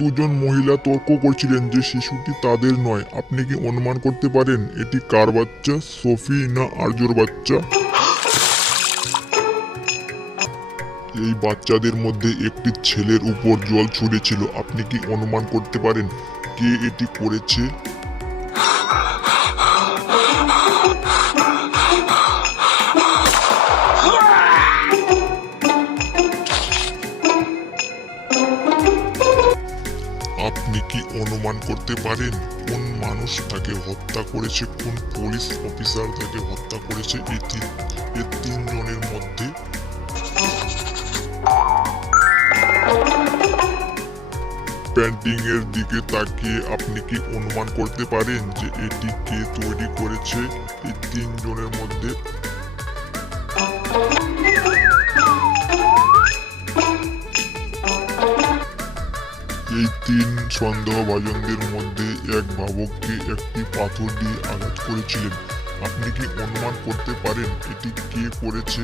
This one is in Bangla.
দুজন মহিলা তর্ক করছিলেন যে শিশুটি তাদের নয়। আপনি কি অনুমান করতে পারেন এটি কার বাচ্চা, সোফি না আর্যর বাচ্চা? এই বাচ্চাদের মধ্যে একটি ছেলের উপর জল ছুঁড়েছিল। আপনি কি অনুমান করতে পারেন কে এটি করেছে? আপনি কি অনুমান করতে পারেন কোন মানুষ তাকে হত্যা করেছে, কোন পুলিশ অফিসার তাকে হত্যা করেছে এই তিনজনের মধ্যে? পেন্টিং এর দিকে তাকিয়ে আপনি কি অনুমান করতে পারেন যে এটি কে তৈরি করেছে এই তিনজনের মধ্যে? এই তিন সন্দেহভাজনদের মধ্যে এক ভাবককে একটি পাথর দিয়ে আঘাত করেছিলেন। আপনি কি অনুমান করতে পারেন এটি কে করেছে?